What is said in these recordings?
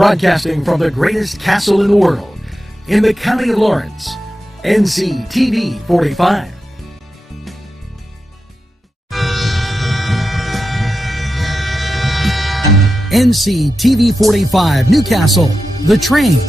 Broadcasting from the greatest castle in the world, in the county of Lawrence, Nctv45. Nctv45 Newcastle, The Train.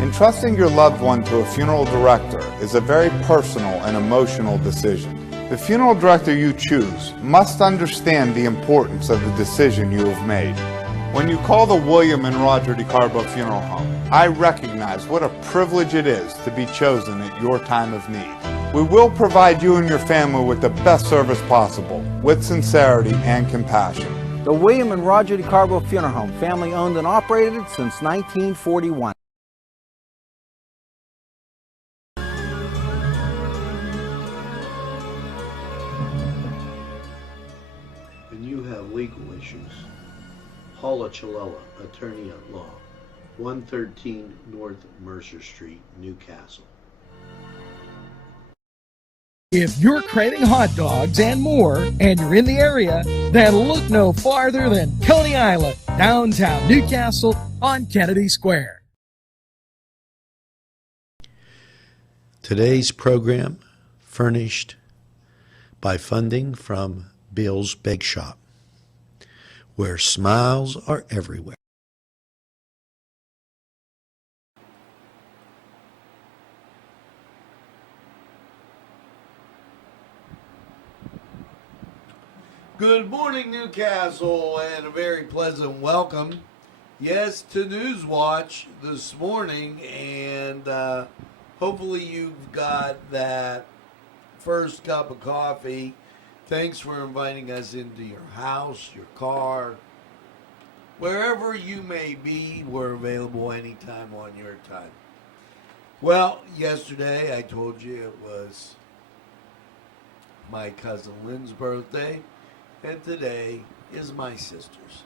Entrusting your loved one to a funeral director is a very personal and emotional decision. The funeral director you choose must understand the importance of the decision you have made. When you call the William and Roger DeCarbo Funeral Home, I recognize what a privilege it is to be chosen at your time of need. We will provide you and your family with the best service possible, with sincerity and compassion. The William and Roger DeCarbo Funeral Home, family owned and operated since 1941. Legal issues. Paula Chalella, attorney at law, 113 North Mercer Street, Newcastle. If you're craving hot dogs and more, and you're in the area, then look no farther than Coney Island, downtown Newcastle on Kennedy Square. Today's program furnished by funding from Bill's Bake Shop, where smiles are everywhere. Good morning, Newcastle, and a very pleasant welcome, yes, to Newswatch this morning, and hopefully you've got that first cup of coffee. Thanks for inviting us into your house, your car, wherever you may be. We're available anytime on your time. Well, yesterday I told you it was my cousin Lynn's birthday, and today is my sister's.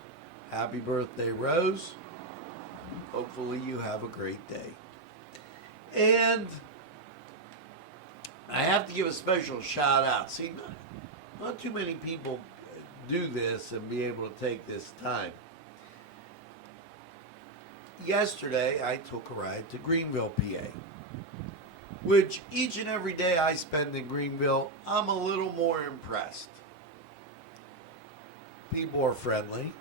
Happy birthday, Rose. Hopefully you have a great day. And I have to give a special shout out. See, not too many people do this and be able to take this time. Yesterday, I took a ride to Greenville, PA, which each and every day I spend in Greenville, I'm a little more impressed. People are friendly.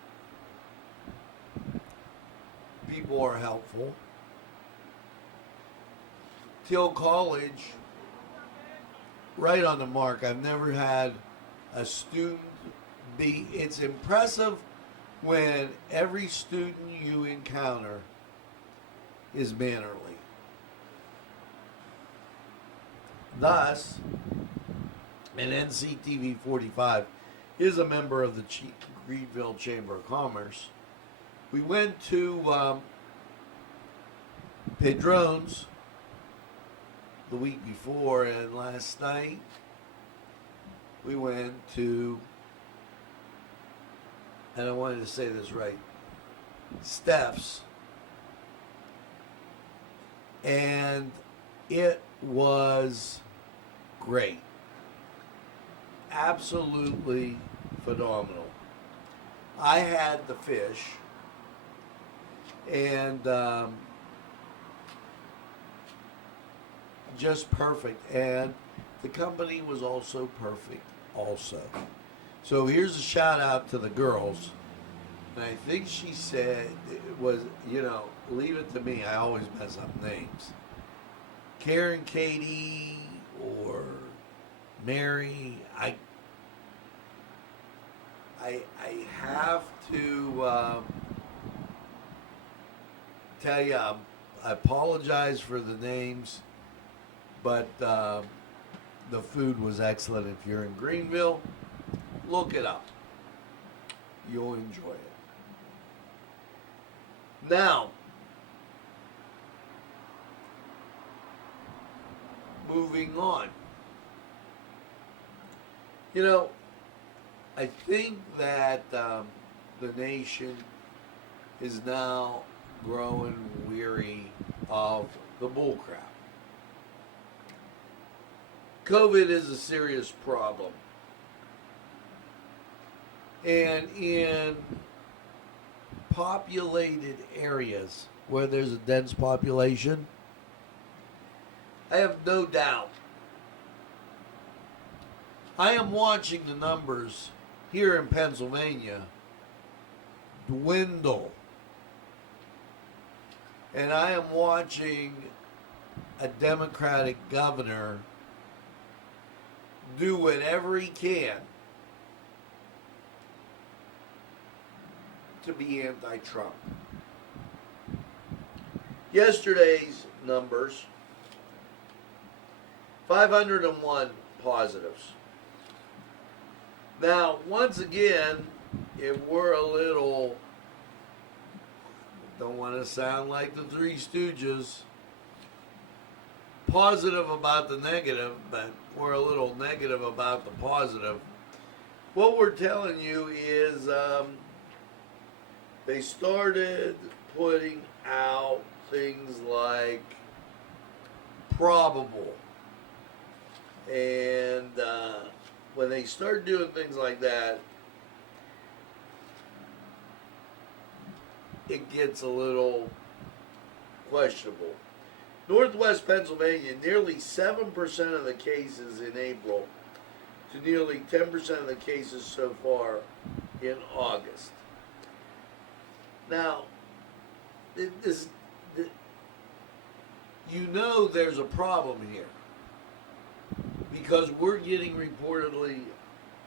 People are helpful. Till college, right on the mark. I've never had a student be, it's impressive when every student you encounter is mannerly. Thus, and Nctv45 is a member of the Greenville Chamber of Commerce. We went to Pedrone's the week before, and last night we went to, and I wanted to say this right, Steph's, and it was great. Absolutely phenomenal. I had the fish, and just perfect, and the company was also perfect also. So here's a shout out to the girls, and I think she said it was, leave it to me, I always mess up names. Karen, Katie, or Mary, I have to tell you, I apologize for the names, but the food was excellent. If you're in Greenville, look it up. You'll enjoy it. Now, moving on. I think that the nation is now growing weary of the bullcrap. COVID is a serious problem. And in populated areas where there's a dense population, I have no doubt. I am watching the numbers here in Pennsylvania dwindle. And I am watching a Democratic governor do whatever he can to be anti-Trump. Yesterday's numbers, 501 positives. Now, once again, if we're a little, don't want to sound like the Three Stooges, positive about the negative, but we're a little negative about the positive. What we're telling you is they started putting out things like probable. And when they start doing things like that, it gets a little questionable. Northwest Pennsylvania, nearly 7% of the cases in April to nearly 10% of the cases so far in August. Now, you know there's a problem here because we're getting reportedly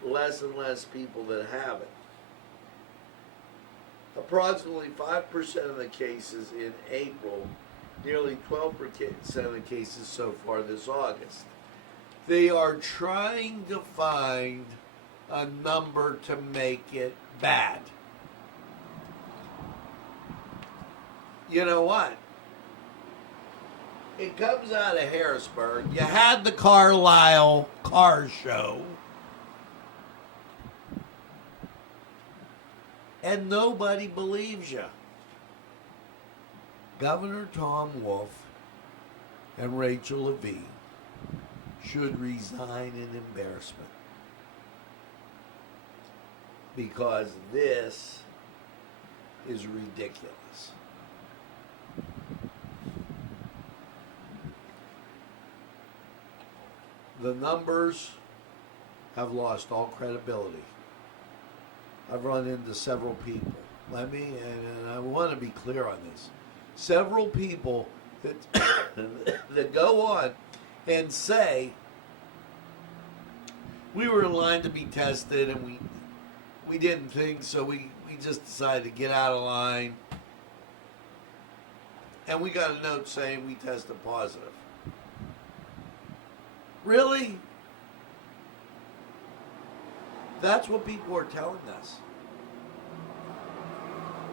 less and less people that have it. Approximately 5% of the cases in April, nearly 12% of the cases so far this August. They are trying to find a number to make it bad. You know what? It comes out of Harrisburg. You had the Carlisle car show. And nobody believes you. Governor Tom Wolf and Rachel Levine should resign in embarrassment. Because this is ridiculous. The numbers have lost all credibility. I've run into several people. And I want to be clear on this. Several people that that go on and say we were in line to be tested and we didn't think, so we just decided to get out of line. And we got a note saying we tested positive. Really? That's what people are telling us.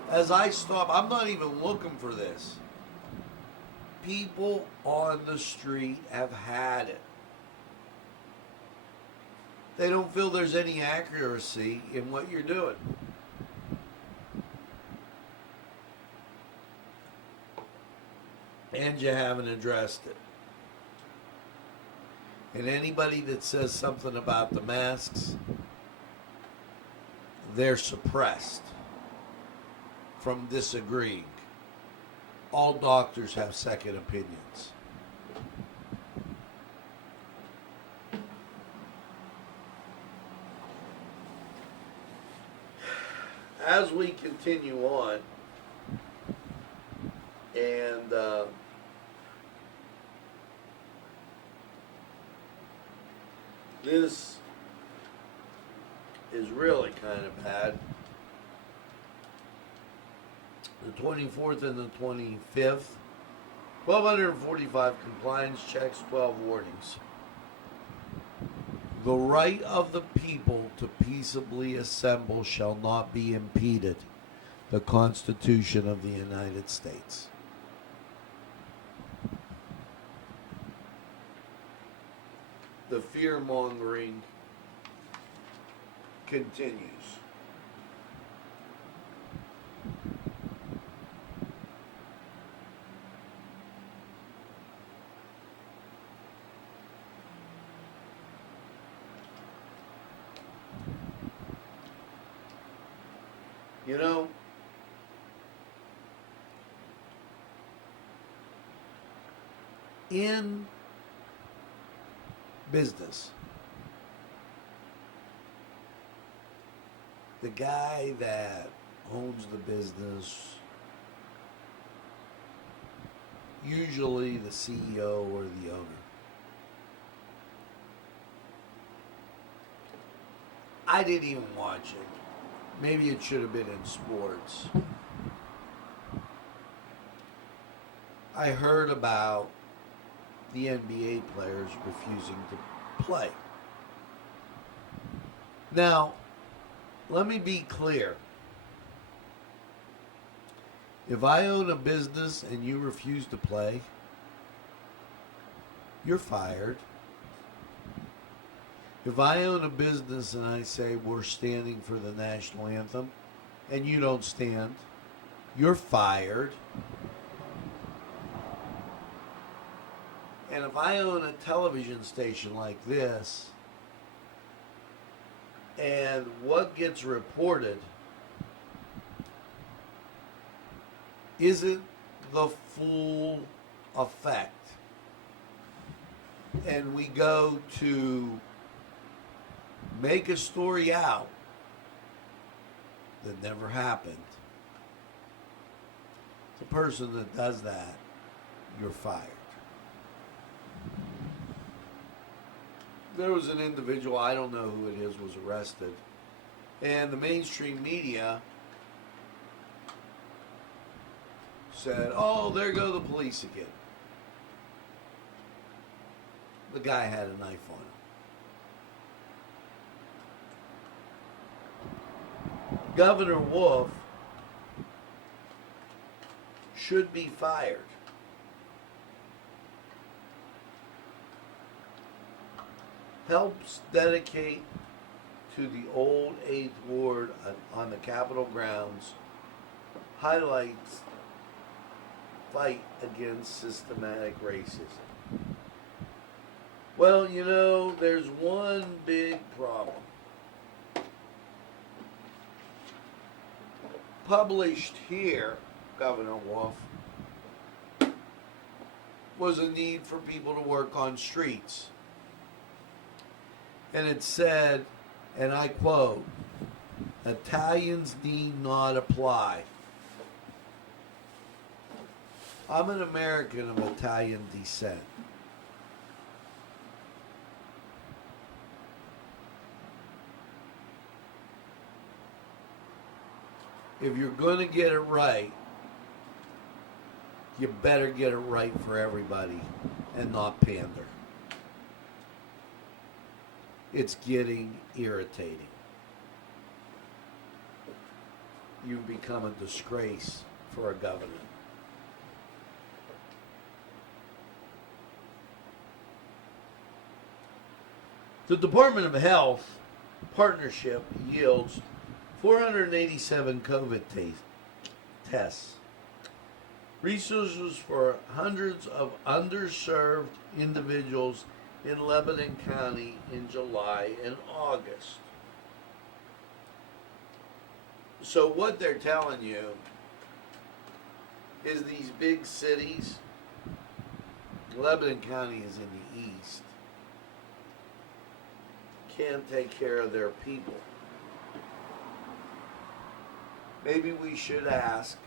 As I stop, I'm not even looking for this. People on the street have had it. They don't feel there's any accuracy in what you're doing. And you haven't addressed it. And anybody that says something about the masks, they're suppressed from disagreeing. All doctors have second opinions. As we continue on, and this is really kind of bad. The 24th and the 25th, 1,245 compliance checks, 12 warnings. The right of the people to peaceably assemble shall not be impeded. The Constitution of the United States. The fear-mongering continues. You know, in business, the guy that owns the business, usually the CEO or the owner, I didn't even watch it. Maybe it should have been in sports. I heard about the NBA players refusing to play. Now, let me be clear. If I own a business and you refuse to play, you're fired. If I own a business and I say we're standing for the national anthem and you don't stand, you're fired. And if I own a television station like this and what gets reported isn't the full effect, and we go to make a story out that never happened, the person that does that, you're fired. There was an individual, I don't know who it is, was arrested, and the mainstream media said, oh, there go the police again. The guy had a knife on him. Governor Wolf should be fired. Helps dedicate to the old 8th Ward on the Capitol grounds, highlights fight against systematic racism. Well, you know, there's one big problem. Published here, Governor Wolf, was a need for people to work on streets. And it said, and I quote, Italians need not apply. I'm an American of Italian descent. If you're going to get it right, you better get it right for everybody and not pander. It's getting irritating. You've become a disgrace for a governor. The Department of Health partnership yields 487 COVID tests. Resources for hundreds of underserved individuals in Lebanon County in July and August. So what they're telling you is these big cities, Lebanon County is in the east, can't take care of their people. Maybe we should ask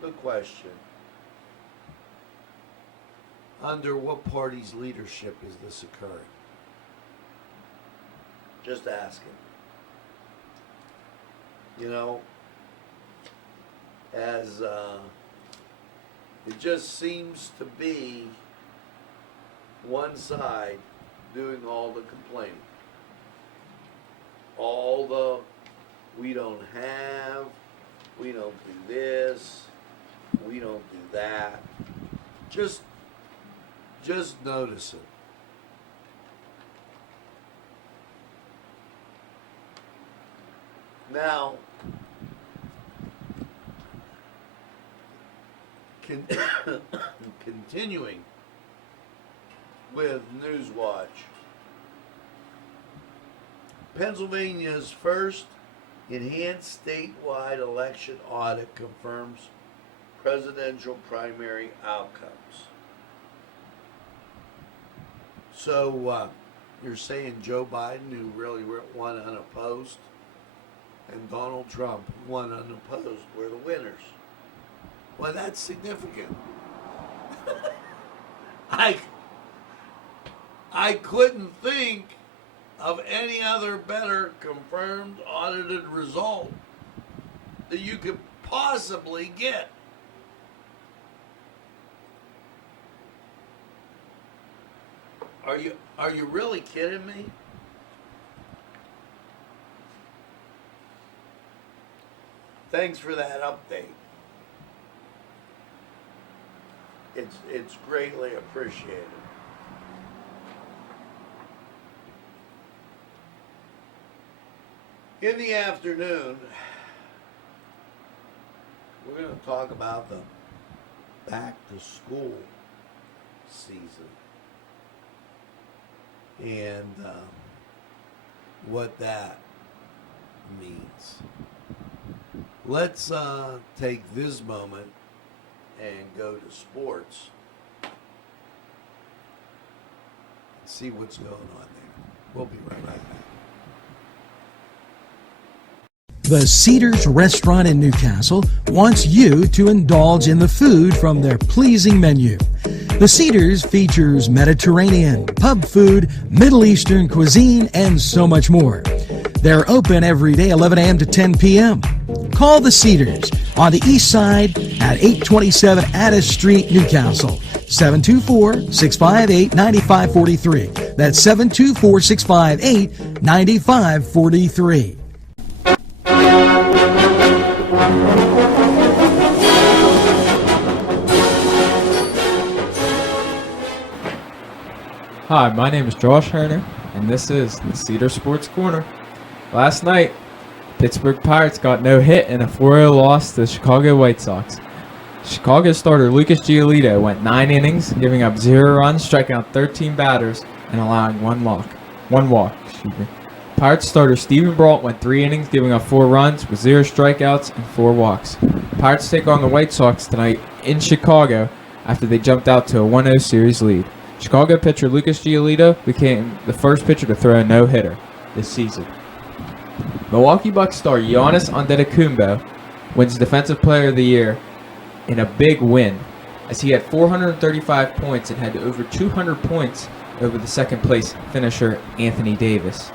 the question, under what party's leadership is this occurring? Just asking. You know, as it just seems to be one side doing all the complaining. All the, we don't have, we don't do this, we don't do that. Just notice it. Now, continuing with Newswatch, Pennsylvania's first Enhanced statewide election audit confirms presidential primary outcomes. So you're saying Joe Biden, who really won unopposed, and Donald Trump, who won unopposed, were the winners. Well, that's significant. I couldn't think of any other better confirmed audited result that you could possibly get. Are you really kidding me? Thanks for that update. It's greatly appreciated. In the afternoon, we're going to talk about the back to school season and what that means. Let's take this moment and go to sports and see what's going on there. We'll be right back. The Cedars Restaurant in Newcastle wants you to indulge in the food from their pleasing menu. The Cedars features Mediterranean, pub food, Middle Eastern cuisine, and so much more. They're open every day 11 a.m. to 10 p.m. Call the Cedars on the east side at 827 Addis Street, Newcastle. 724-658-9543. That's 724-658-9543. Hi, my name is Josh Herner, and this is the Cedar Sports Corner. Last night, Pittsburgh Pirates got no hit in a 4-0 loss to the Chicago White Sox. Chicago starter Lucas Giolito went 9 innings, giving up 0 runs, striking out 13 batters, and allowing one walk. Pirates starter Steven Brault went 3 innings, giving up 4 runs with 0 strikeouts and 4 walks. Pirates take on the White Sox tonight in Chicago after they jumped out to a 1-0 series lead. Chicago pitcher Lucas Giolito became the first pitcher to throw a no-hitter this season. Milwaukee Bucks star Giannis Antetokounmpo wins Defensive Player of the Year in a big win, as he had 435 points and had over 200 points over the second-place finisher Anthony Davis.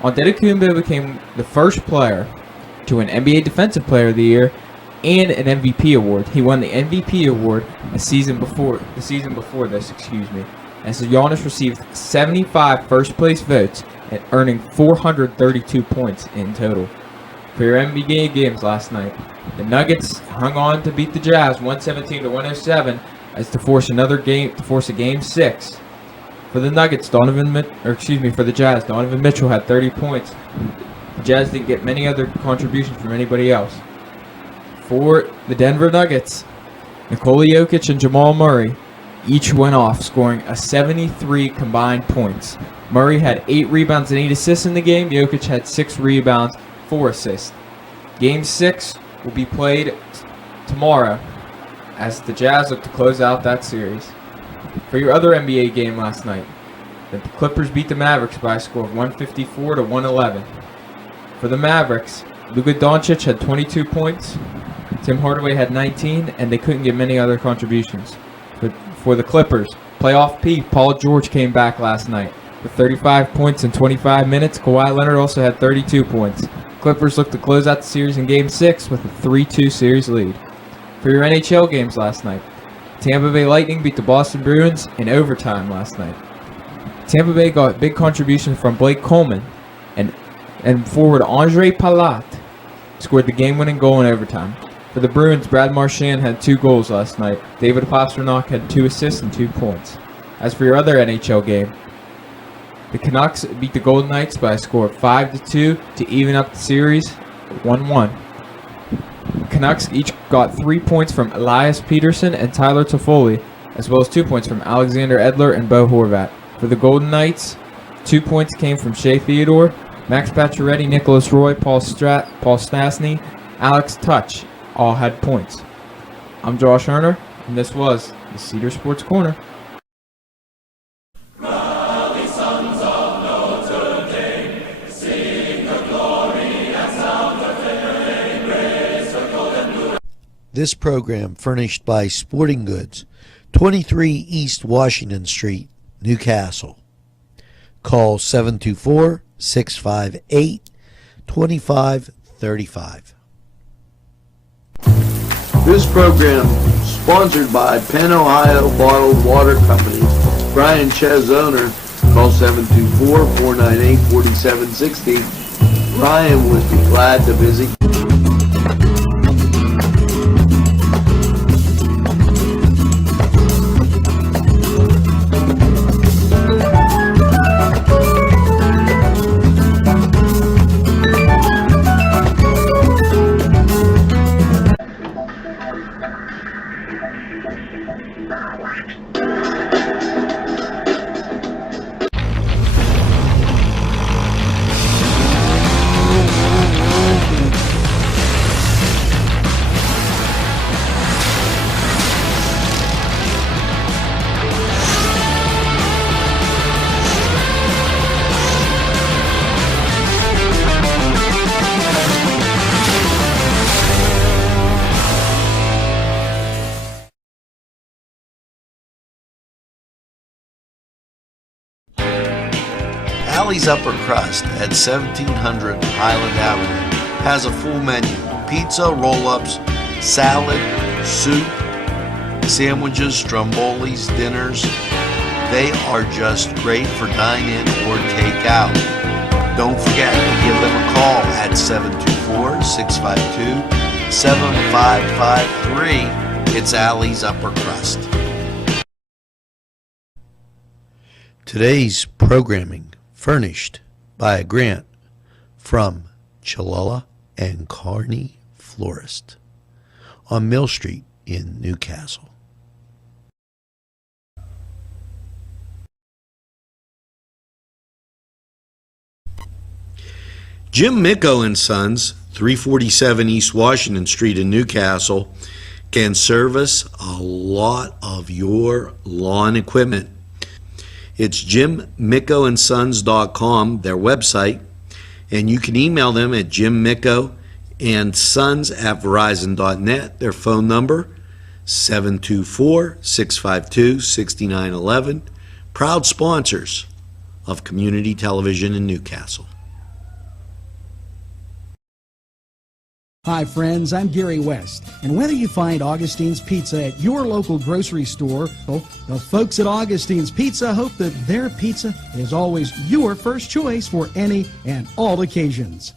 Antetokounmpo became the first player to win NBA Defensive Player of the Year and an MVP award. He won the MVP award the season before this, as Giannis received 75 first-place votes and earning 432 points in total. For your NBA games last night, the Nuggets hung on to beat the Jazz 117-107 as to force a game 6. For the Nuggets, for the Jazz, Donovan Mitchell had 30 points. The Jazz didn't get many other contributions from anybody else. For the Denver Nuggets, Nikola Jokic and Jamal Murray each went off, scoring a 73 combined points. Murray had 8 rebounds and 8 assists in the game. Jokic had 6 rebounds, 4 assists. Game 6 will be played tomorrow as the Jazz look to close out that series. For your other NBA game last night, the Clippers beat the Mavericks by a score of 154-111. For the Mavericks, Luka Doncic had 22 points, Tim Hardaway had 19, and they couldn't get many other contributions. For the Clippers, playoff peak Paul George came back last night with 35 points in 25 minutes. Kawhi Leonard also had 32 points. Clippers look to close out the series in Game 6 with a 3-2 series lead. For your NHL games last night, Tampa Bay Lightning beat the Boston Bruins in overtime last night. Tampa Bay got big contributions from Blake Coleman, and forward Andre Palat scored the game-winning goal in overtime. For the Bruins, Brad Marchand had 2 goals last night. David Pastrnak had 2 assists and 2 points. As for your other NHL game, the Canucks beat the Golden Knights by a score of 5-2 to even up the series 1-1. Canucks each got 3 points from Elias Peterson and Tyler Toffoli, as well as 2 points from Alexander Edler and Bo Horvat. For the Golden Knights, 2 points came from Shea Theodore, Max Pacioretty, Nicholas Roy, Paul Stastny, Alex Touch all had points. I'm Josh Erner, and this was the Cedar Sports Corner. This program furnished by Sporting Goods, 23 East Washington Street, Newcastle. Call 724-658-2535. This program sponsored by Penn Ohio Bottled Water Company. Brian Ches, owner. Call 724-498-4760. Brian would be glad to visit. Alley's Upper Crust at 1700 Highland Avenue has a full menu: pizza, roll-ups, salad, soup, sandwiches, strombolis, dinners. They are just great for dine-in or take-out. Don't forget to give them a call at 724-652-7553. It's Alley's Upper Crust. Today's programming furnished by a grant from Chalala and Carney Florist on Mill Street in Newcastle. Jim Micco and Sons, 347 East Washington Street in Newcastle, can service a lot of your lawn equipment. It's jimmickoandsons.com, their website, and you can email them at jimmickoandsons@verizon.net. Their phone number, 724-652-6911. Proud sponsors of community television in Newcastle. Hi friends, I'm Gary West, and whether you find Augustine's Pizza at your local grocery store, well, the folks at Augustine's Pizza hope that their pizza is always your first choice for any and all occasions.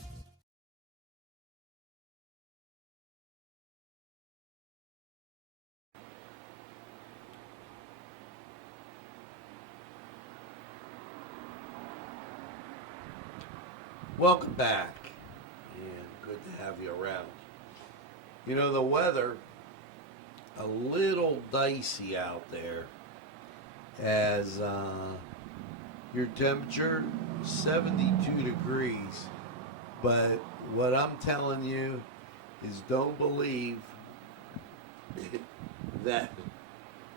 Welcome back, and good to have you around. You know, the weather, a little dicey out there, as your temperature, 72 degrees, but what I'm telling you is don't believe that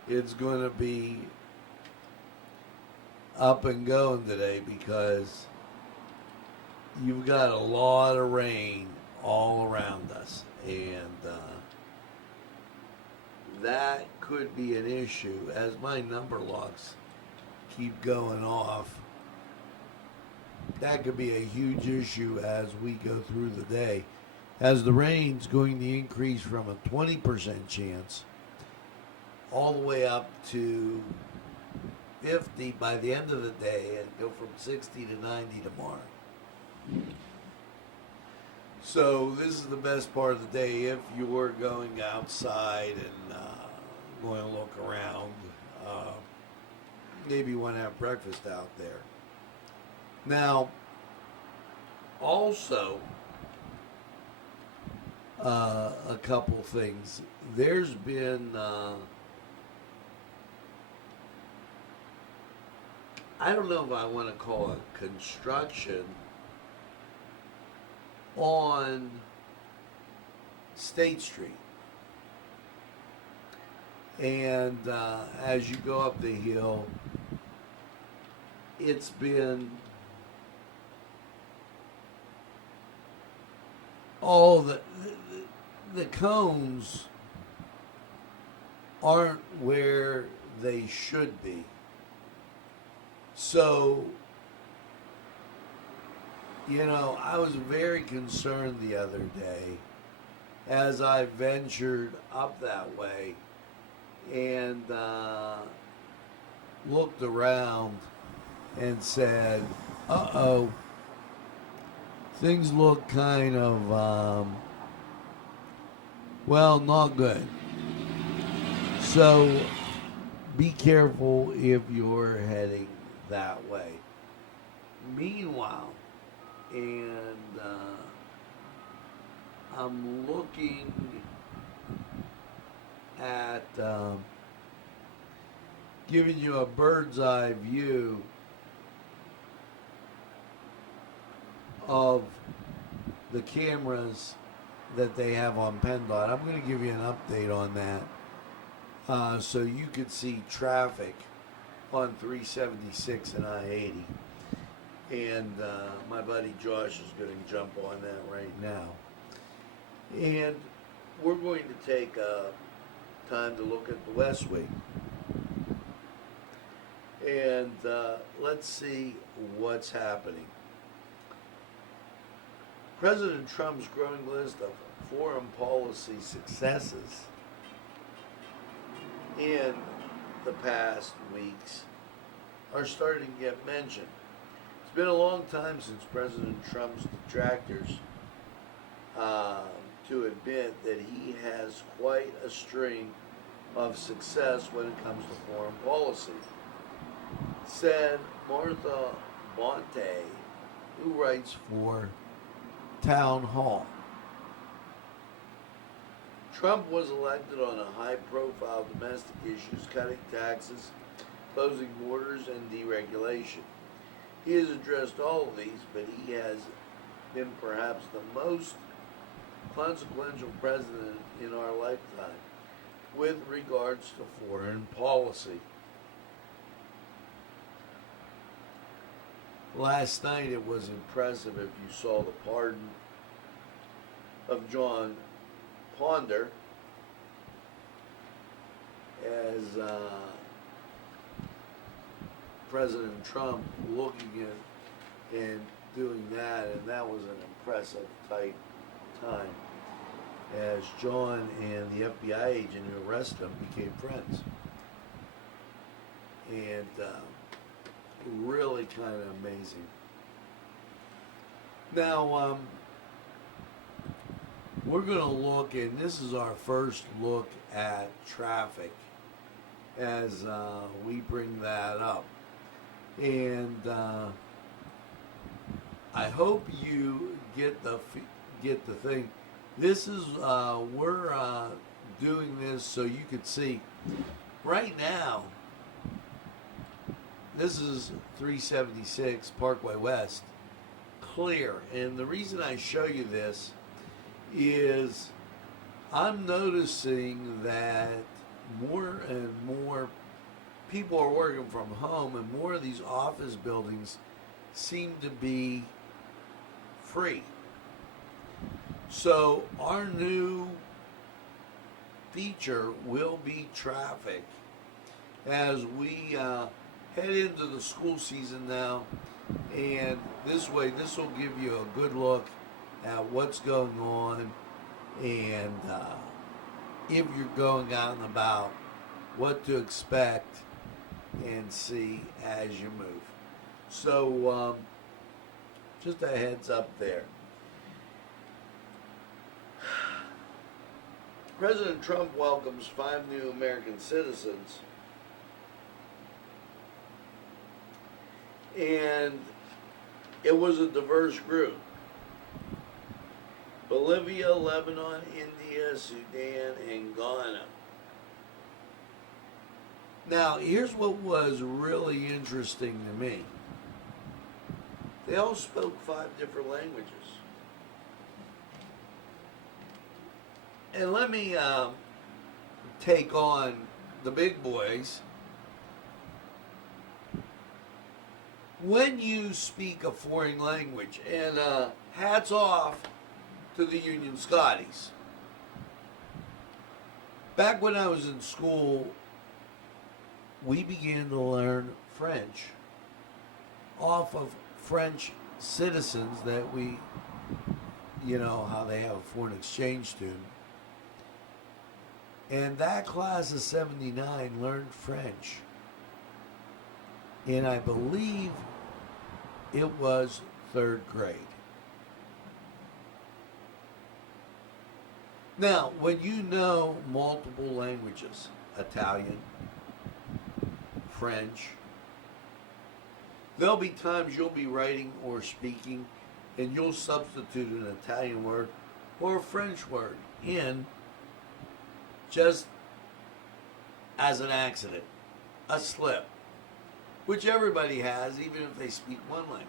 it's going to be up and going today, because you've got a lot of rain all around us, and that could be an issue as my number locks keep going off. That could be a huge issue as we go through the day, as the rain's going to increase from a 20% chance all the way up to 50 by the end of the day, and go from 60 to 90 tomorrow. So this is the best part of the day if you're going outside and going to look around. Maybe you want to have breakfast out there. Now, also, a couple things. There's been, I don't know if I want to call it construction, on State Street. And as you go up the hill, it's been all the cones aren't where they should be. So, I was very concerned the other day as I ventured up that way and looked around and said, uh-oh, things look kind of, not good. So be careful if you're heading that way. Meanwhile, and I'm looking at giving you a bird's eye view of the cameras that they have on PennDOT. I'm going to give you an update on that so you could see traffic on 376 and I-80. And my buddy Josh is going to jump on that right now. And we're going to take time to look at the West Wing. And let's see what's happening. President Trump's growing list of foreign policy successes in the past weeks are starting to get mentioned. It's been a long time since President Trump's detractors to admit that he has quite a string of success when it comes to foreign policy, said Martha Bonte, who writes for Town Hall. Trump was elected on a high-profile domestic issues, cutting taxes, closing borders, and deregulation. He has addressed all of these, but he has been perhaps the most consequential president in our lifetime with regards to foreign policy. Last night it was impressive if you saw the pardon of John Ponder as President Trump looking at and doing that, and that was an impressive type time as John and the FBI agent who arrested him became friends. And really kind of amazing. Now, we're going to look, and this is our first look at traffic as we bring that up. And I hope you get the thing. This is, we're doing this so you could see. Right now, this is 376 Parkway West, clear. And the reason I show you this is I'm noticing that more and more people are working from home, and more of these office buildings seem to be free. So our new feature will be traffic as we head into the school season now, and this way this will give you a good look at what's going on, and if you're going out and about, what to expect and see as you move. So just a heads up there. President Trump welcomes 5 new American citizens, and it was a diverse group. Bolivia, Lebanon, India, Sudan, and Ghana. Now, here's what was really interesting to me. They all spoke 5 different languages. And let me take on the big boys. When you speak a foreign language, and hats off to the Union Scotties. Back when I was in school, we began to learn French off of French citizens that we, you know, how they have a foreign exchange student. And that class of 79 learned French. And I believe it was 3rd grade. Now, when you know multiple languages, Italian, French, there'll be times you'll be writing or speaking and you'll substitute an Italian word or a French word in just as an accident, a slip, which everybody has, even if they speak one language.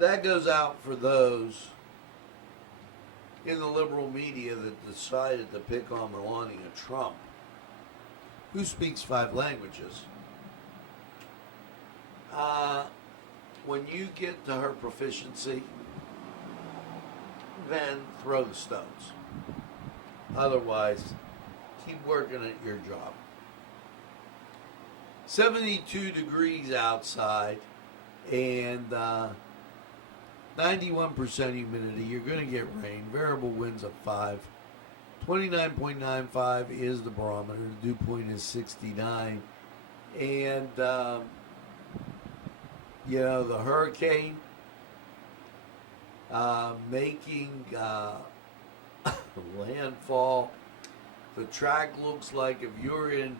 That goes out for those in the liberal media that decided to pick on Melania Trump, who speaks 5 languages. When you get to her proficiency, then throw the stones. Otherwise, keep working at your job. 72 degrees outside and 91% humidity. You're going to get rain. Variable winds of 5. 29.95 is the barometer. The dew point is 69. And, you know, the hurricane making landfall. The track looks like if you're in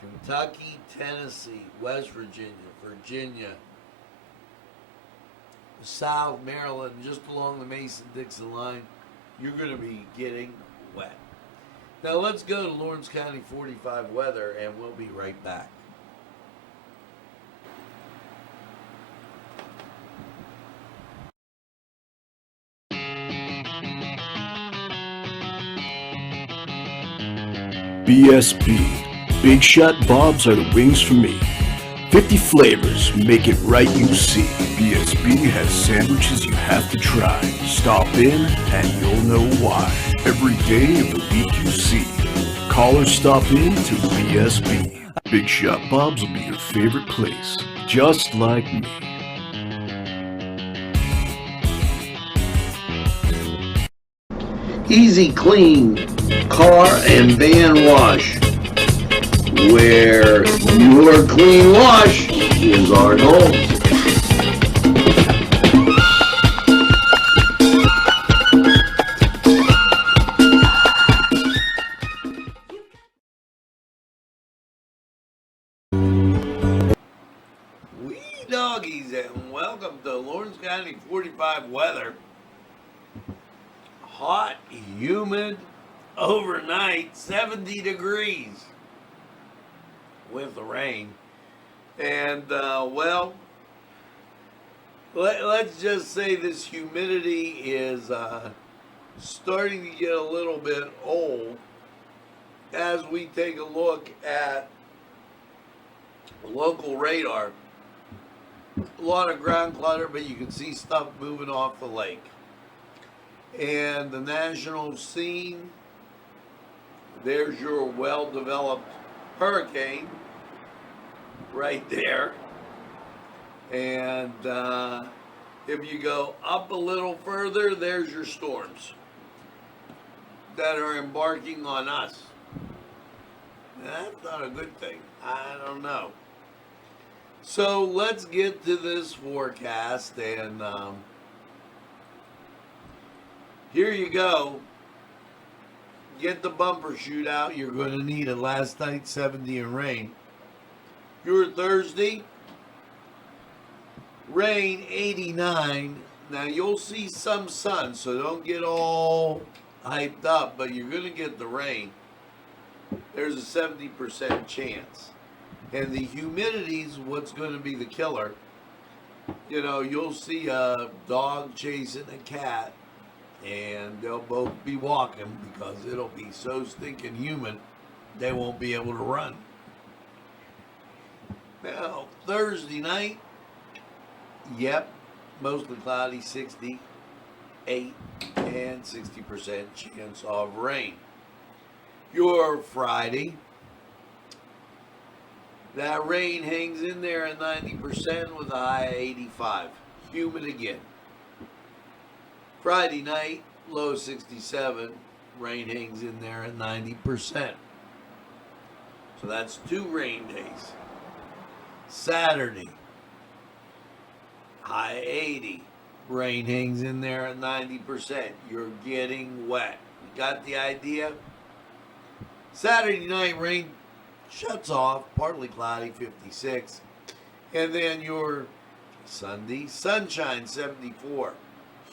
Kentucky, Tennessee, West Virginia, Virginia, South Maryland, just along the Mason-Dixon line, you're going to be getting wet. Now let's go to Lawrence County 45 weather, and we'll be right back. BSB. Big Shot Bobs are the wings for me. 50 flavors, make it right you see. BSB has sandwiches you have to try. Stop in and you'll know why. Every day of the week you see. Call or stop in to BSB. Big Shot Bobs will be your favorite place. Just like me. Easy Clean Car and Van Wash, where your clean wash is our goal. Wee doggies, and welcome to Lawrence County 45 weather. Hot, humid, overnight, 70 degrees with the rain. And, well, let's just say this humidity is starting to get a little bit old as we take a look at local radar. A lot of ground clutter, but you can see stuff moving off the lake. And the national scene, there's your well-developed hurricane right there. And if you go up a little further, there's your storms that are embarking on us. That's not a good thing. I don't know. So let's get to this forecast, and here you go. Get the bumper chute out. You're going to need it. Last night, 70 and rain. Your Thursday, rain, 89. Now, you'll see some sun, so don't get all hyped up, but you're going to get the rain. There's a 70% chance. And the humidity's what's going to be the killer. You know, you'll see a dog chasing a cat and they'll both be walking because it'll be so stinking humid they won't be able to run. Now, Thursday night, yep, mostly cloudy, 68 and 60% chance of rain. Your Friday, that rain hangs in there at 90% with a high of 85. Humid again. Friday night, low 67. Rain hangs in there at 90%. So that's 2 rain days. Saturday, high 80. Rain hangs in there at 90%. You're getting wet. You got the idea? Saturday night, rain shuts off, partly cloudy, 56. And then your Sunday, sunshine, 74.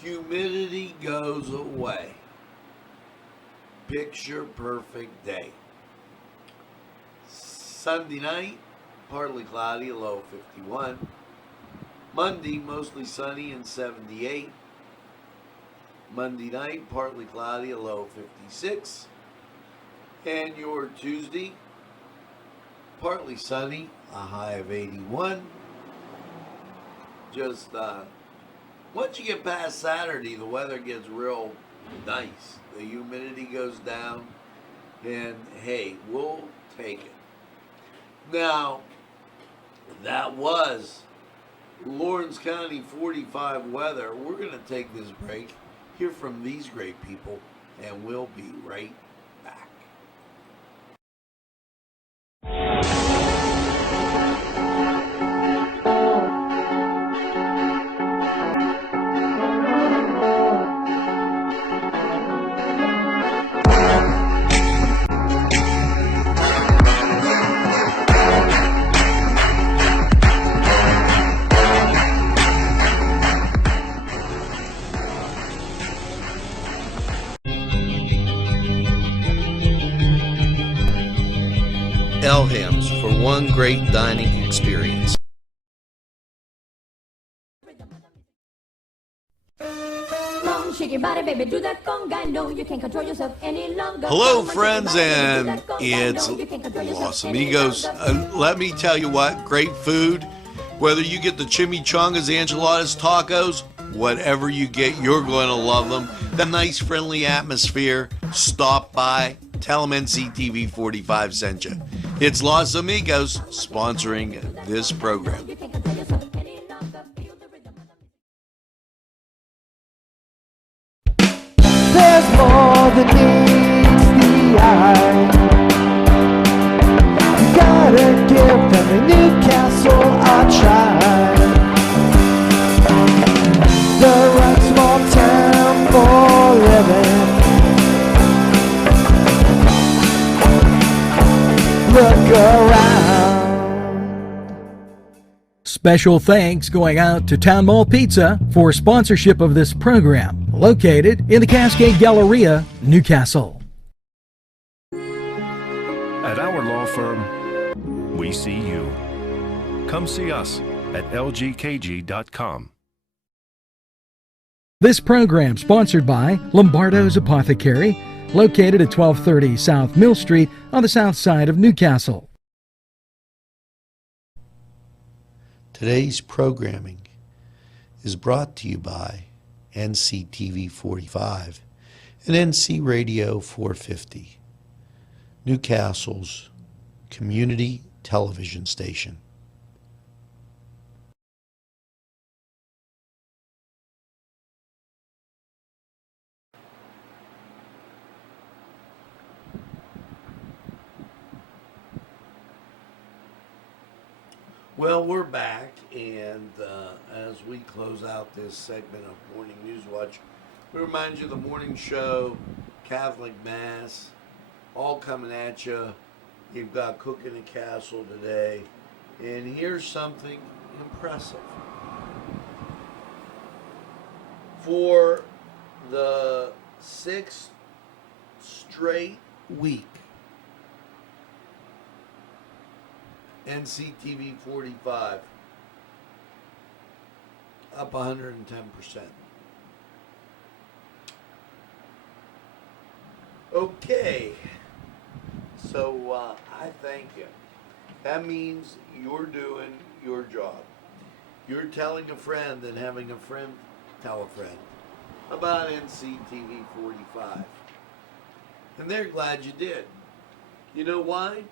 Humidity goes away. Picture perfect day. Sunday night, partly cloudy, a low 51. Monday, mostly sunny and 78. Monday night, partly cloudy, a low 56. And your Tuesday, partly sunny, a high of 81. Just, once you get past Saturday, the weather gets real nice. The humidity goes down, and hey, we'll take it. Now, that was Lawrence County 45 weather. We're going to take this break, hear from these great people, and we'll be right back. Elham's for one great dining experience. Hello, friends, and it's Los Amigos. Let me tell you what, great food. Whether you get the chimichangas, enchiladas, tacos, whatever you get, you're going to love them. The nice, friendly atmosphere. Stop by. Tell them Nctv45 sent you. It's Los Amigos sponsoring this program. There's more than meets the eye. You gotta give Friendly Newcastle a try. The right small town for living. Look around. Special thanks going out to Town Mall Pizza for sponsorship of this program, located in the Cascade Galleria, Newcastle. At our law firm, we see you. Come see us at lgkg.com. This program sponsored by Lombardo's Apothecary, located at 1230 South Mill Street on the south side of Newcastle. Today's programming is brought to you by Nctv45 and NC Radio 450, Newcastle's community television station. Well, we're back, and as we close out this segment of Morning Newswatch, we remind you the morning show, Catholic Mass, all coming at you. You've got Cooking the Castle today, and here's something impressive. For the 6th straight week, Nctv45 up 110%. Okay. So I thank you. That means you're doing your job. You're telling a friend and having a friend tell a friend about Nctv45. And they're glad you did. You know why?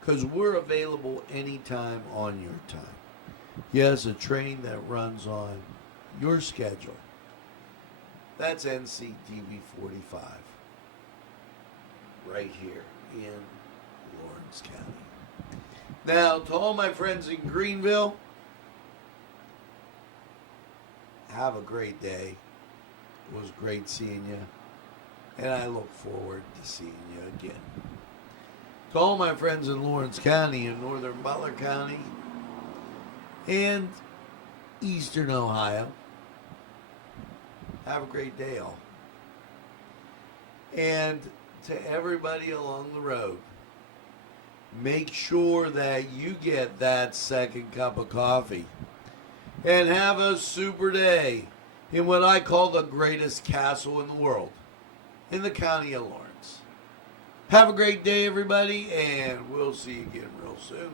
Because we're available anytime on your time. Yes, a train that runs on your schedule. That's Nctv45. Right here in Lawrence County. Now, to all my friends in Greenville, have a great day. It was great seeing you. And I look forward to seeing you again. To all my friends in Lawrence County and Northern Butler County and Eastern Ohio, have a great day all. And to everybody along the road, make sure that you get that second cup of coffee and have a super day in what I call the greatest castle in the world, in the county of Lawrence. Have a great day, everybody, and we'll see you again real soon.